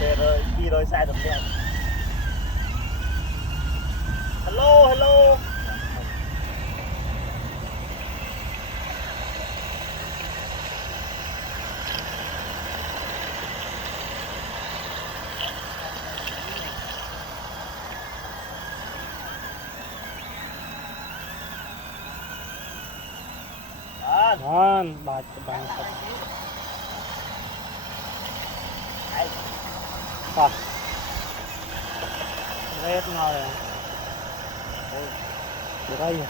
về rồi đi rồi sai tầm đen. Hello hello. Ngon, bà bạn thật. Rét ngon rồi. Được đây à?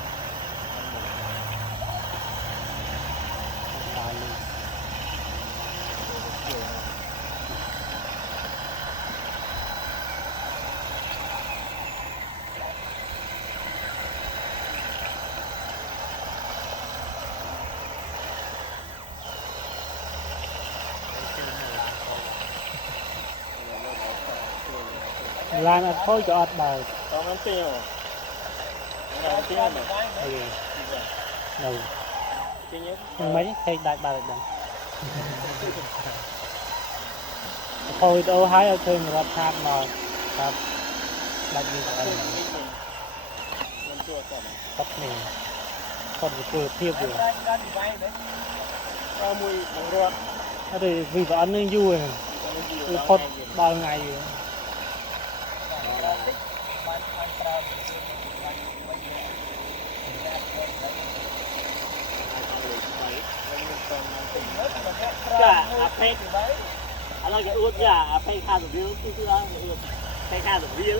Lan ăn thôi cho ăn bài. Không ăn tiêu. Ăn tiêu mà. Đâu. Nhưng mấy thay đại bà được đâu. Thôi đâu hái ở thêm một tháp mà tháp đại đi của anh. Tắt này. Còn một cửa thiệp rồi. Mùi bằng ruột. Thì vì vợ ăn nên vui rồi. Phốt bao ngày rồi. Cả phê anh nói cái ướt cả phê khai được biếu cứ đó phê khai được biếu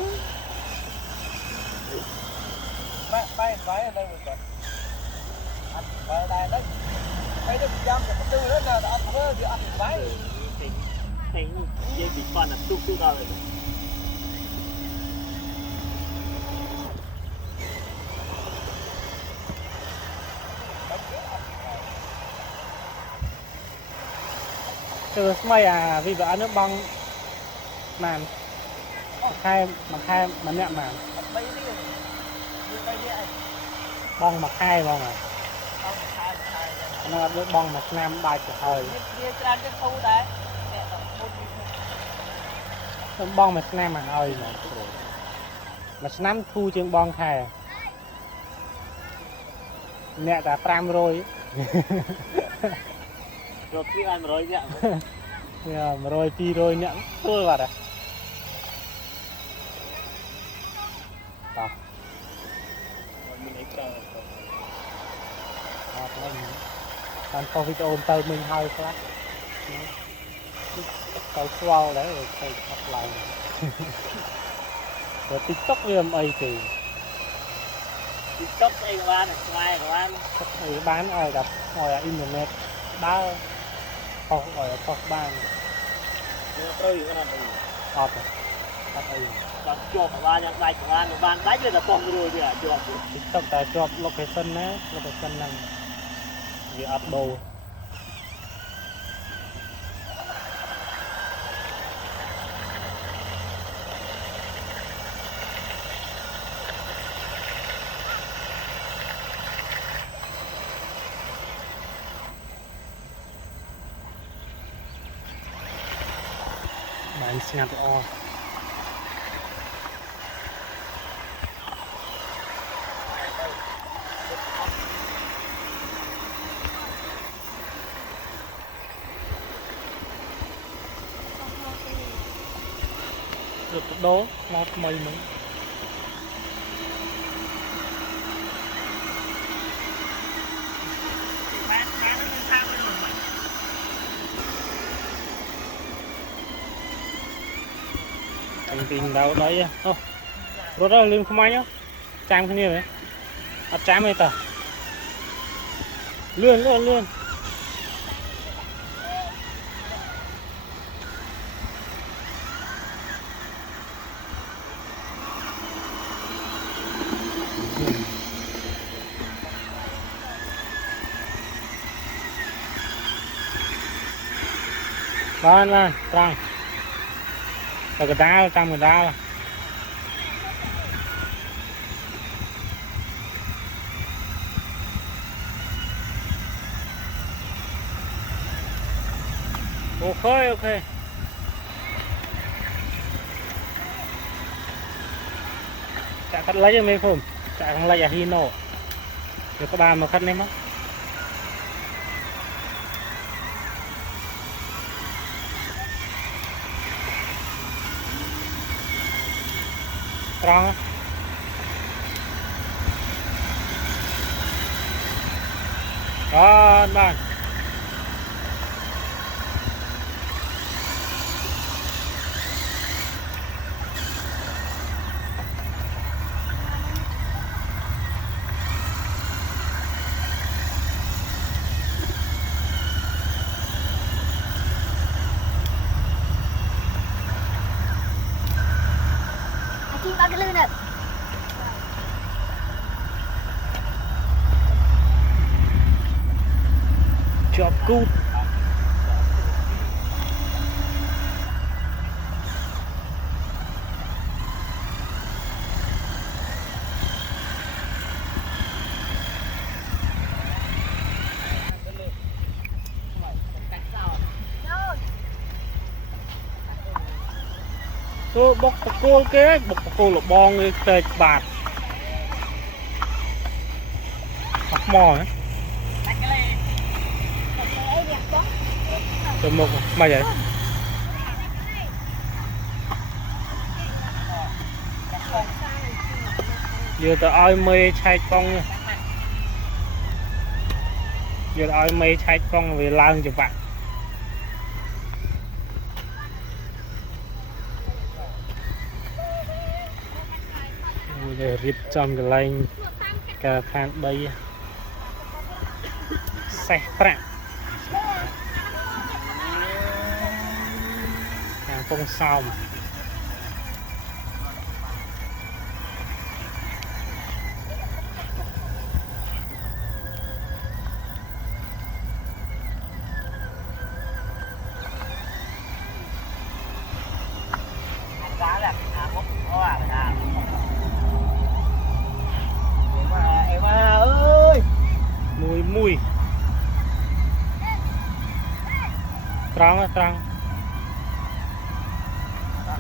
bay ở đây một tuần ăn ở đây đấy mấy đứa jam cái tư đó là ăn vừa đi ăn váy tính dây bị con là tuk tuk rồi Từ mấy à vì vợ nước băng màn khai mà nhẹ màn băng mặc hai băng à nó băng mặc nam bài của thời băng mặc nam mà hơi mà nam thu trên băng khai nè ta pram rồi rồi cứ ăn rồi nhá rồi pi rồi nhẫn thôi vào đây còn có video từ mình hơi quá câu wow đấy rồi thầy học lại rồi tiktok với em ấy thì tiktok ấy các bạn này các bạn thì bán ở gặp ngoài ở internet đã học ở các bạn tôi cái này học rồi còn chụp các bạn yang like các bạn đánh lên là con rồi kìa chụp tiktok ta chụp location này location này vì up đồ bạn snap on được đố lót mây mấy tình đâu đấy ô rốt ra lên không ai nhá chạm cái này đấy chạm ấy ta lươn Lan trăng cái đá trong cái đá ok chả cắt lấy cho mấy phùm chả không lấy à hi nổ được có ba mà cắt lên mất tròn đó bạn ba cái lư nè chọc cút tôi bọc cô kế bọc cô là bong cái bạt mặt mò ấy tôi một mà vậy giờ tao ai mê chạy con giờ ai mê chạy con về lang cho bạn rip trong cái lane cả thang đây xe prạng hàng phong xong giá là bốc hoa là em ơi mùi mùi trăng á trăng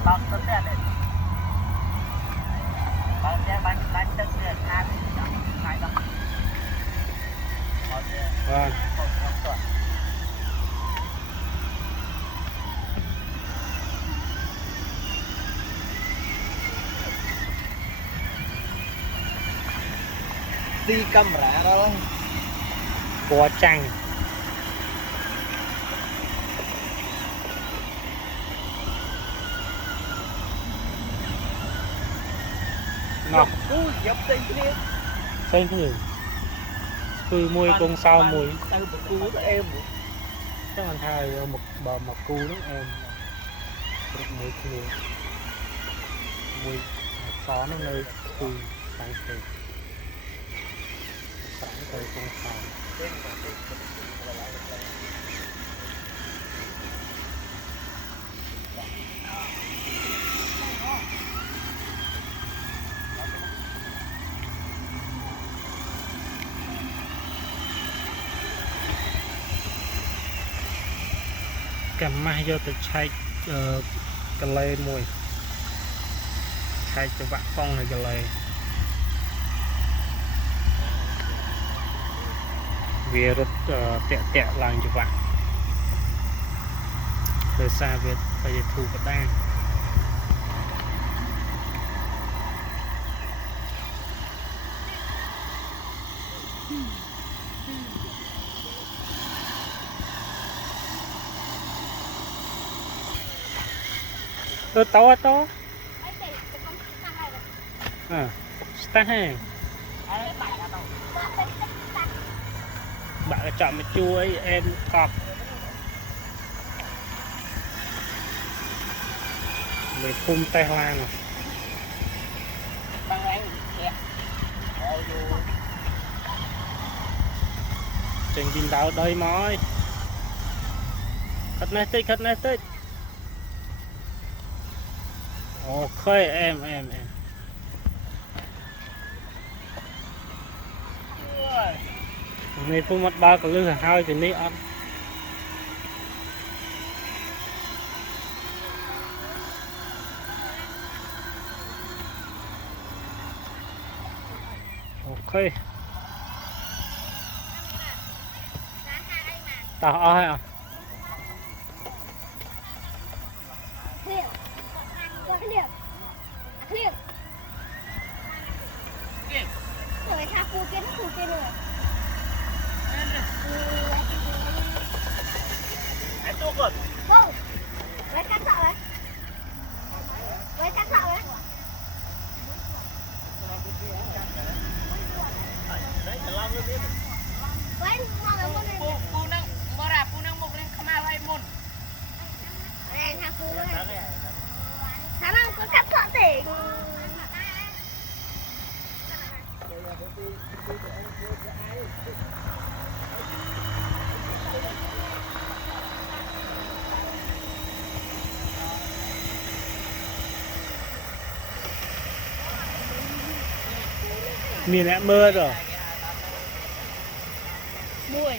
băng tất cả đấy băng tất cả ăn hai băng vâng đi camera đó của trăng nó dập tay kia xanh cái gì từ mùi con sao mùi từ một cú của em chắc anh hai một bờ một cu đó em mùi kia mùi xó nó nơi từ sáng từ sáng từ con sao cầm mai vô từ chạy cái lê mùi chạy cho bạn con này cái lê vì rất tẹt tẹt làng cho bạn từ xa về phải thu vật đan tôi to à start hay bạn chọn một chuối em cọp để phun tay hoa này trình tin đạo đây mói khất này tích ok em này phun mặt ba cái lư hai thì ní ăn khơi tao ơi à Clear. Clear. Clear. Rồi tha phu kia nữa. Hãy tốt rồi. Không. Với cắt sọ đấy. Với cắt sọ đấy. Đấy, phải lo luôn đi. Với mong là môn này. Phu nang một lên khăm ai môn. Đây tha phu đấy. Khả năng có cắt sọ để miền đã mưa rồi mùi.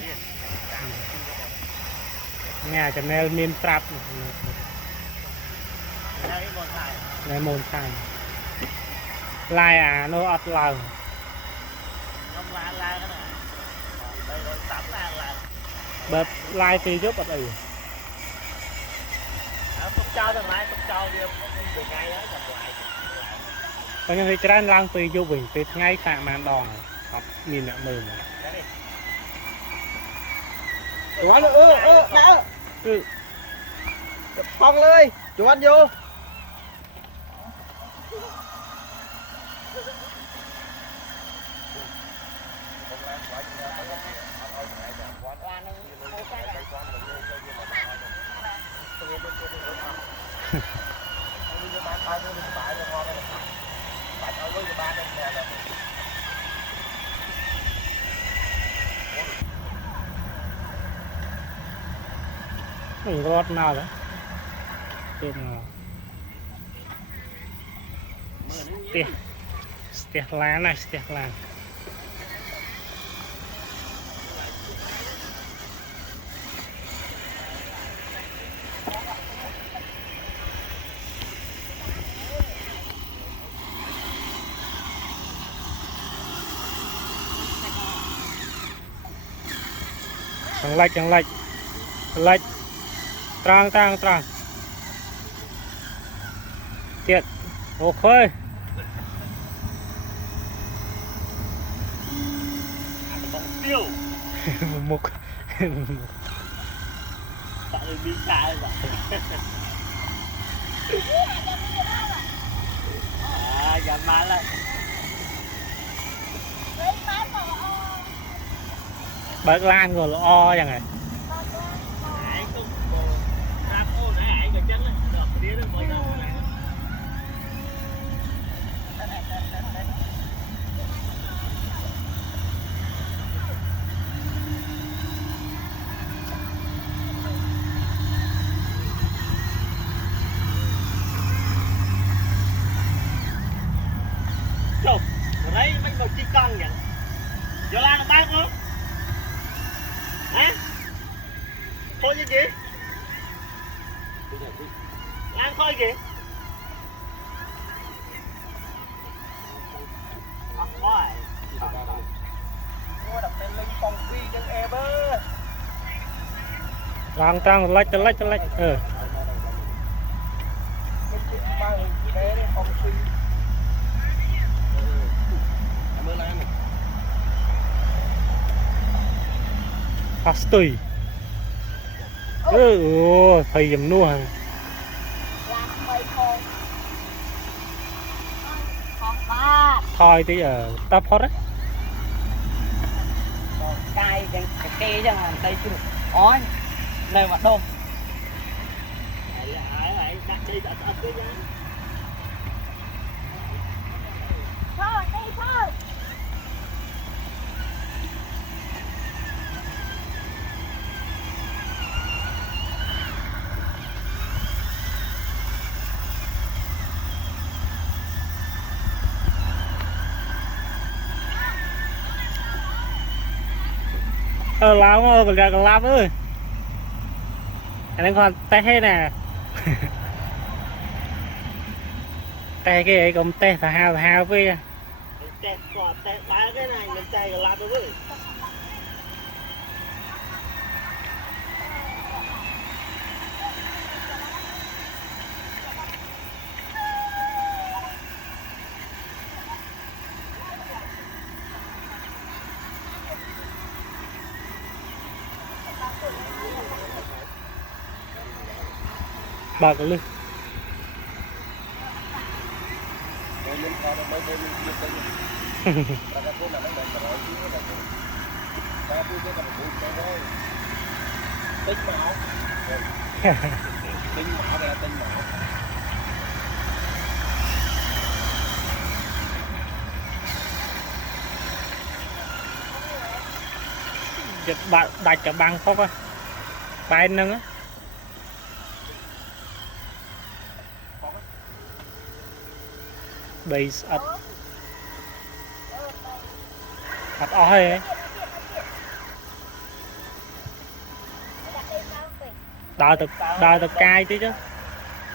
nhà cho nên miền trap Đây, một thải. này môn thành lai à nó ọt lần Không la cái này. Đây rồi sắm là bật lai thì giúp bật ấy không cho thằng này, không cho đi từ ngày đó gặp lại. có những cái trend lang tùy vô bình tùy ngay phạm màn đòn học miền đã mưa mà Chú anh đã. ừ Phong lên, chú anh vô. mình rót nào đấy tên là stick lá này stick lá chẳng lệch trang tiệt ok Bóng tiêu. mục Tại vì bị xả rồi. Gần má lại. bớt lan rồi o chẳng này Hãy không ra cô nãy hãy gần chân lên. Được, đi được mới đâu này. Chụp, đấy mấy một chiếc con vậy. Vô la nó bác không? Hả? Thôi như gì? Lan thôi kìa. Thôi. Mua đập lên linh phòng phi chân em ơi. trang lệch ừ pastry ừ thầy dầm nua làm mây con. Con ba. thôi tí giờ tao phốt đấy Cài cái cây chẳng làm tay chụp. Ôi. Nơi mặt đông. Hãy đặt đi đặt đi nha. Thôi, đi thôi. láo mà còn ra còn lắm ơi anh đang còn té hết nè té cái ấy cũng té phải hao với tẹt quả tẹt đá cái này mình chạy cả lát rồi. Bà có lưng. Tính mạo. Tính mạo đây là tính mạo. Chật bạn đặt cả băng khóc á. Bài nâng á. Đây ập. Ập oi ấy. Đòi tập cai tí chứ.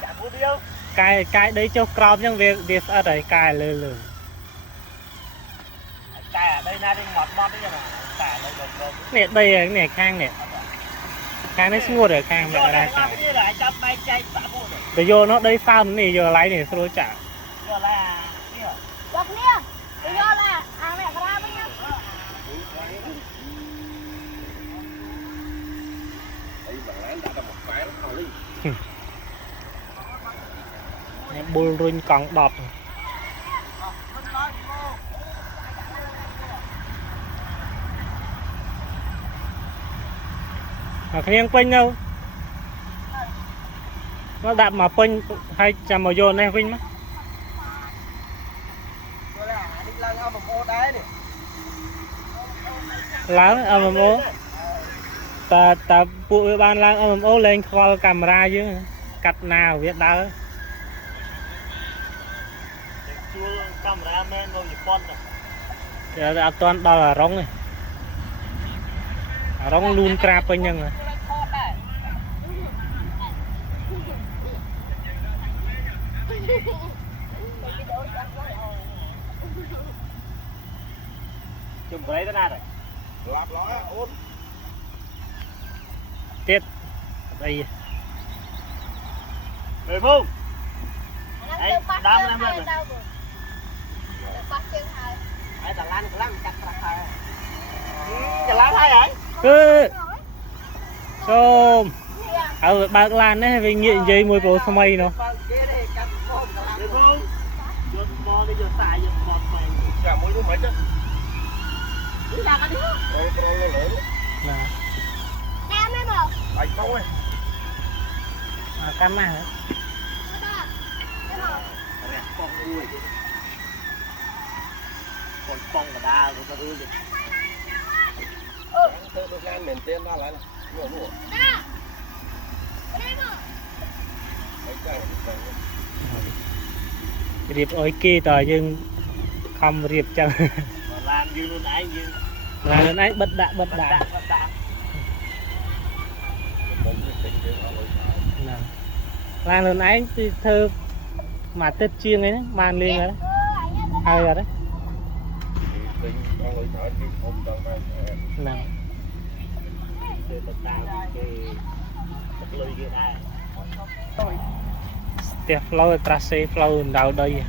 Chả mua điêu. Cai đấy cho crop nhưng việc ở đây cai lơ lửng. Cài ở đây na đi ngọt đấy mà. Cài đây đồng. Nè đây cái này khang nè. Khang nó mua được khang mẹ ra cài. Để vô nó đây sao này giờ lấy này rồi trả. Giờ là Dọc nia. Bây giờ là mẹ ra bên nhau. Bùi rùn còn đọt. Mà cái pin đâu. Nó đạp mà pin hay chằm vào vô này pin má. Láng MMO. Ta bụi ban láng MMO lên call camera chứ. Cắt nào biết đâu. cameraman ngồi Nhật rồi. Giờ toàn bao là rong này. Rong luôn crap với nhân rồi. Chụp cái đấy ra rồi. Lạp ló ôn. Tiết. Đây. Về Phung. Đấy, đam lên rồi. Đấy, Đà Lan chặt ra thôi. Đà Lan hay vậy? Cứ. Xôm. Ở bạc lan đấy vì nghiện dây mùi bộ sao mây nó. Về Phung. Giờ mò đi giờ xài giờ mò mày. Chả mũi nó mấy chứ. Đi ra cái đứa. Rồi con lên lưỡi. Nè. Em em rồi. Bạch không ơi. Cam mà hả? Con ui. Con phong là đa của ta ui vậy. Tôi gan miền tiên ra lại này. Mua mua. Riệp ôi kia tờ nhưng không riệp chân. Làm như luôn ấy như. Làm luôn ấy bật đạn. Làm luôn ấy thì thơ mà tết chiêng ấy mang lên rồi đấy. Hay rồi đấy. Nào. Step flow tracé flow đầu đây.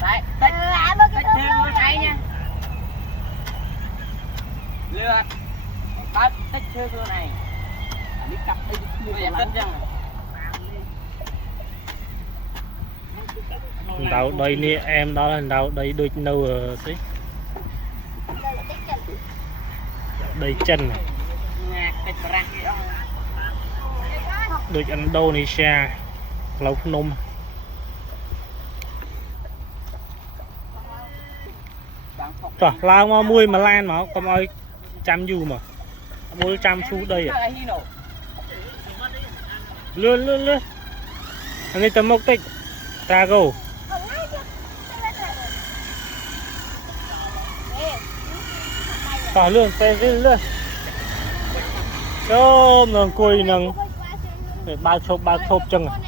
Đấy, tích thêm luôn ấy nha. Lừa. Đấy, tích thêm luôn này. Đi cặp đi. Bây giờ tích chăng. Đầu đây nè em đó là đầu đây đôi nâu ở xí. Đây chân này. Đôi Indonesia Lâu Phnom. Trời, lao mà mui mà lan mà không ai chăm dù mà mui chăm chú đây à. Lươn anh ấy tầm mốc tích Trago. Trời lươn xe lươn chôm nâng cùi nâng bao chộp chân à.